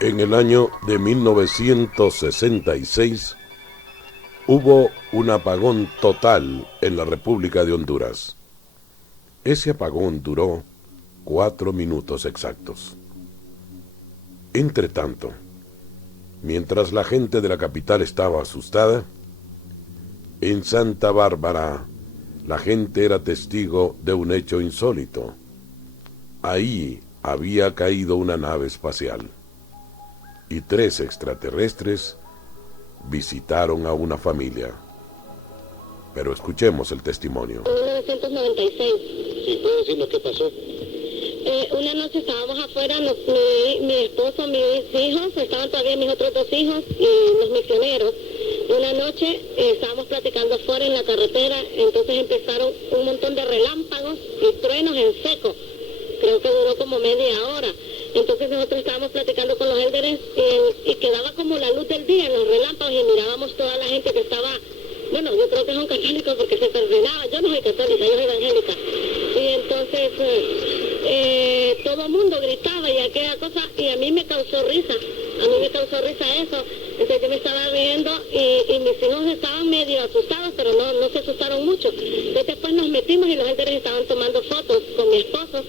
En el año de 1966 hubo un apagón total en la República de Honduras. Ese apagón duró 4 minutos exactos. Entretanto, mientras la gente de la capital estaba asustada, en Santa Bárbara la gente era testigo de un hecho insólito. Ahí había caído una nave espacial y 3 extraterrestres visitaron a una familia. Pero escuchemos el testimonio. 1996. ¿Sí puede decirnos qué pasó? Una noche estábamos afuera, mi esposo, mis hijos, estaban todavía mis otros 2 hijos y los misioneros. Una noche estábamos platicando afuera en la carretera, entonces empezaron un montón de relámpagos y truenos en seco. Creo que duró como media hora. Entonces nosotros estábamos platicando con los élderes y quedaba como la luz del día en los relámpagos y mirábamos toda la gente que estaba, bueno, yo creo que son católicos porque se persinaba. Yo no soy católica, yo soy evangélica. Y entonces todo el mundo gritaba y aquella cosa, y a mí me causó risa. A mí me causó risa eso. Entonces yo me estaba riendo y mis hijos estaban medio asustados, pero no se asustaron mucho. Entonces después nos metimos y los élderes estaban tomando fotos con mi esposo.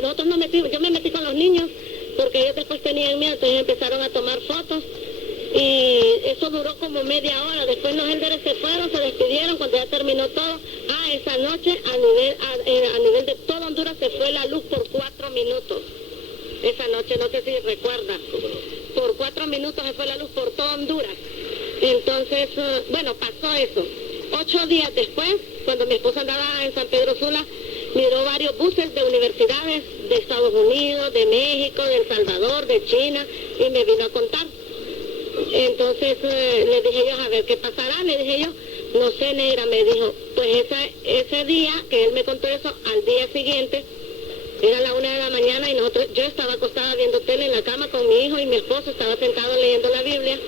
Nosotros nos metimos, yo me metí con los niños porque ellos después tenían miedo, entonces empezaron a tomar fotos y eso duró como media hora. Después los élderes se fueron, se despidieron cuando ya terminó todo. Esa noche a nivel de todo Honduras se fue la luz por 4 minutos. Esa noche, no sé si recuerdan, por 4 minutos se fue la luz por todo Honduras. Entonces, bueno, pasó eso. 8 días después, cuando mi esposa andaba en San Pedro Sula, miró varios buses de universidades de Estados Unidos, de México, de El Salvador, de China, y me vino a contar. Entonces le dije yo, a ver qué pasará, le dije yo, no sé, negra, me dijo, pues ese día que él me contó eso, al día siguiente, era la 1 de la mañana y yo estaba acostada viendo tele en la cama con mi hijo y mi esposo estaba sentado leyendo la Biblia.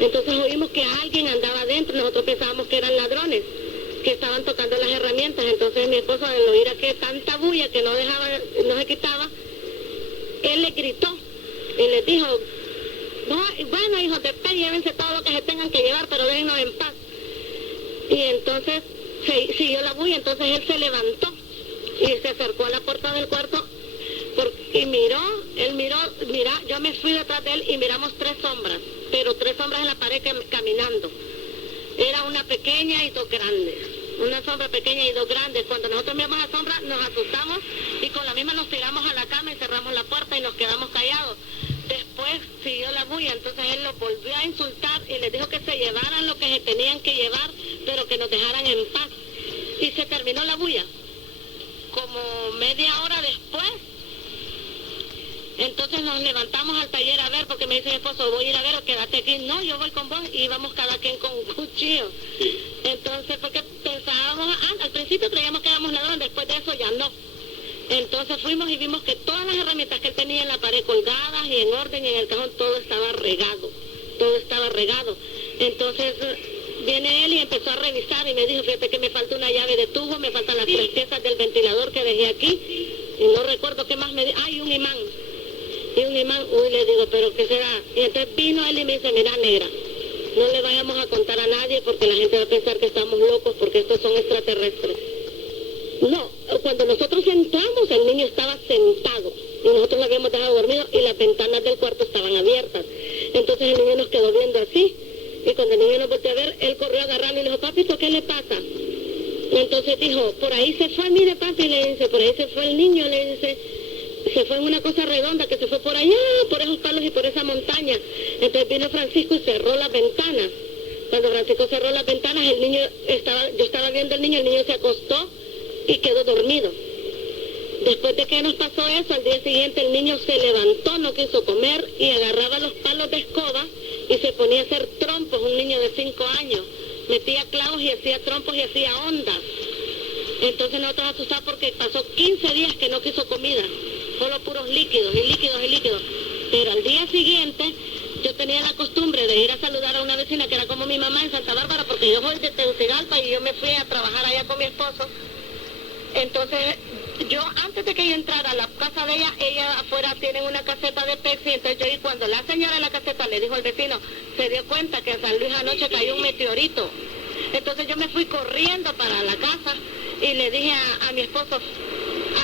Entonces oímos que alguien andaba adentro, nosotros pensábamos que eran ladrones que estaban tocando las herramientas. Entonces mi esposo, al oír que tanta bulla que no se quitaba, él le gritó y les dijo, no, bueno, hijos de pe, llévense todo lo que se tengan que llevar, pero déjennos en paz. Y entonces siguió la bulla. Entonces él se levantó y se acercó a la puerta del cuarto y yo me fui detrás de él y miramos 3 sombras, pero 3 sombras en la pared caminando. Era una pequeña y 2 grandes. Una sombra pequeña y 2 grandes. Cuando nosotros miramos la sombra nos asustamos y con la misma nos tiramos a la cama y cerramos la puerta y nos quedamos callados. Después siguió la bulla, entonces él los volvió a insultar y les dijo que se llevaran lo que se tenían que llevar, pero que nos dejaran en paz. Y se terminó la bulla. Como media hora después, entonces nos levantamos al taller a ver, porque me dice mi esposo, voy a ir a ver o quédate aquí. No, yo voy con vos, y íbamos cada quien con un cuchillo. Entonces, porque pensábamos, al principio creíamos que éramos ladrones, después de eso ya no. Entonces fuimos y vimos que todas las herramientas que él tenía en la pared colgadas y en orden y en el cajón, todo estaba regado. Entonces viene él y empezó a revisar y me dijo, fíjate que me falta una llave de tubo, me faltan las 3 piezas del ventilador que dejé aquí, y no recuerdo qué más me dijo. Y un imán. Uy, le digo, ¿pero qué será? Y entonces vino él y me dice, mira, negra, no le vayamos a contar a nadie porque la gente va a pensar que estamos locos porque estos son extraterrestres. No, cuando nosotros entramos, el niño estaba sentado y nosotros lo habíamos dejado dormido y las ventanas del cuarto estaban abiertas. Entonces el niño nos quedó viendo así y cuando el niño nos volteó a ver, él corrió a agarrarlo y le dijo, papito, ¿qué le pasa? Y entonces dijo, por ahí se fue, mire papi, le dice, por ahí se fue el niño, le dice, se fue en una cosa redonda que se fue por allá, por esos palos y por esa montaña. Entonces vino Francisco y cerró las ventanas. Cuando Francisco cerró las ventanas, yo estaba viendo al niño, el niño se acostó y quedó dormido. Después de que nos pasó eso, al día siguiente el niño se levantó, no quiso comer y agarraba los palos de escoba y se ponía a hacer trompos, un niño de 5 años. Metía clavos y hacía trompos y hacía ondas. Entonces nosotros asustados porque pasó 15 días que no quiso comida, solo puros líquidos y líquidos y líquidos. Pero al día siguiente yo tenía la costumbre de ir a saludar a una vecina que era como mi mamá en Santa Bárbara, porque yo soy de Tegucigalpa y yo me fui a trabajar allá con mi esposo. Entonces yo antes de que yo entrara a la casa de ella afuera tienen una caseta de Pepsi, entonces yo, y cuando la señora de la caseta le dijo al vecino, se dio cuenta que en San Luis anoche cayó un meteorito. Entonces yo me fui corriendo para la casa y le dije a mi esposo,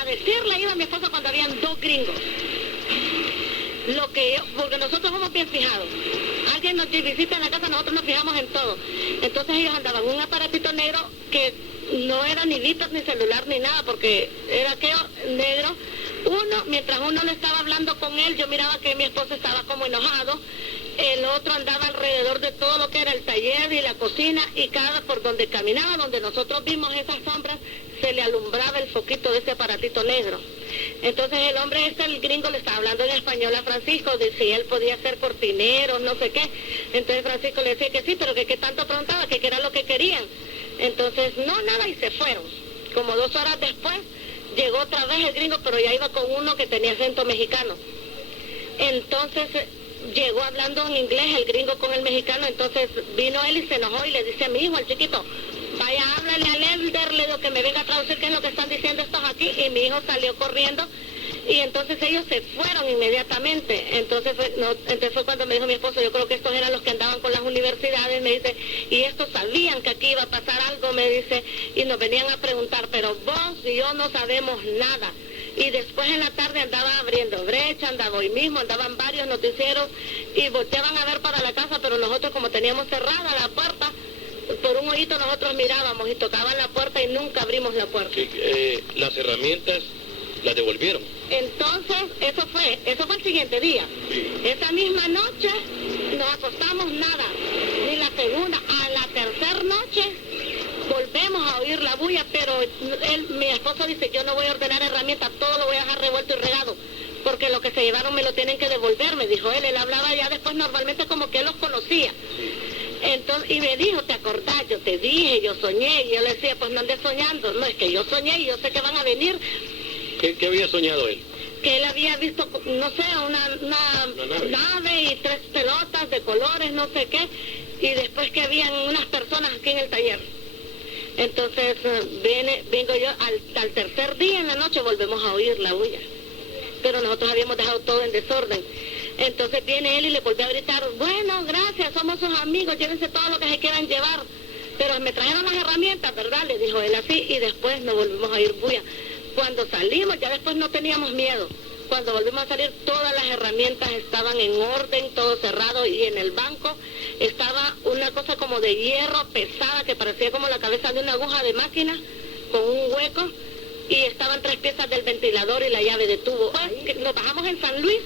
a decirle iba a mi esposo cuando habían 2 gringos. Porque nosotros somos bien fijados. Alguien nos visita en la casa, nosotros nos fijamos en todo. Entonces ellos andaban un aparatito negro que no era ni vistas ni celular ni nada, porque era aquello negro. Mientras uno le estaba hablando con él, yo miraba que mi esposo estaba como enojado. El otro andaba alrededor de todo lo que era el taller y la cocina, y cada por donde caminaba, donde nosotros vimos esas sombras, se le alumbraba el foquito de ese aparatito negro. Entonces el hombre el gringo, le estaba hablando en español a Francisco, de si él podía ser cortinero, no sé qué. Entonces Francisco le decía que sí, pero que qué tanto preguntaba, que qué era lo que querían. Entonces, no, nada, y se fueron. Como 2 horas después, llegó otra vez el gringo, pero ya iba con uno que tenía acento mexicano. Entonces llegó hablando en inglés el gringo con el mexicano, entonces vino él y se enojó y le dice a mi hijo, al chiquito, vaya, háblale al elder, le digo que me venga a traducir qué es lo que están diciendo estos aquí, y mi hijo salió corriendo, y entonces ellos se fueron inmediatamente. Entonces fue cuando me dijo mi esposo, yo creo que estos eran los que andaban con las universidades, me dice, y estos sabían que aquí iba a pasar algo, me dice, y nos venían a preguntar, pero vos y yo no sabemos nada. Y después en la tarde andaba abriendo brecha, andaba hoy mismo, andaban varios noticieros y volteaban a ver para la casa, pero nosotros como teníamos cerrada la puerta, por un hoyito nosotros mirábamos y tocaban la puerta y nunca abrimos la puerta. Sí, las herramientas las devolvieron. Entonces, eso fue el siguiente día. Esa misma noche nos acostamos nada, ni la segunda, a la tercera noche volvemos a oír la bulla, pero mi esposo dice, yo no voy a ordenar herramientas, todo lo voy a dejar revuelto y regado, porque lo que se llevaron me lo tienen que devolver, me dijo él hablaba ya después normalmente como que él los conocía. Entonces, y me dijo, ¿te acordás? Yo te dije, yo soñé, y yo le decía, pues no andes soñando, no, es que yo soñé y yo sé que van a venir. ¿Qué había soñado él? Que él había visto, no sé, una nave y 3 pelotas de colores, no sé qué, y después que habían unas personas aquí en el taller. Entonces vengo yo, al tercer día en la noche volvemos a oír la bulla, pero nosotros habíamos dejado todo en desorden. Entonces viene él y le volvió a gritar, bueno, gracias, somos sus amigos, llévense todo lo que se quieran llevar, pero me trajeron las herramientas, ¿verdad? Le dijo él así, y después nos volvimos a oír bulla. Cuando salimos, ya después no teníamos miedo. Cuando volvimos a salir, todas las herramientas estaban en orden, todo cerrado, y en el banco estaba una cosa como de hierro pesada que parecía como la cabeza de una aguja de máquina con un hueco, y estaban 3 piezas del ventilador y la llave de tubo. Nos bajamos en San Luis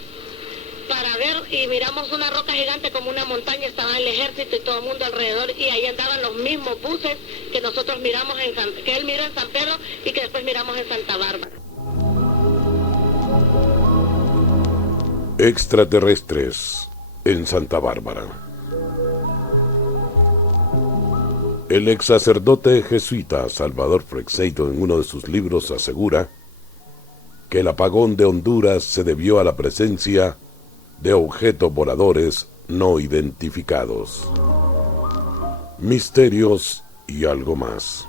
para ver y miramos una roca gigante como una montaña, estaba el ejército y todo el mundo alrededor, y ahí andaban los mismos buses que nosotros miramos que él miró en San Pedro y que después miramos en Santa Bárbara. Extraterrestres en Santa Bárbara. El ex sacerdote jesuita Salvador Freixedo en uno de sus libros asegura que el apagón de Honduras se debió a la presencia de objetos voladores no identificados. Misterios y algo más.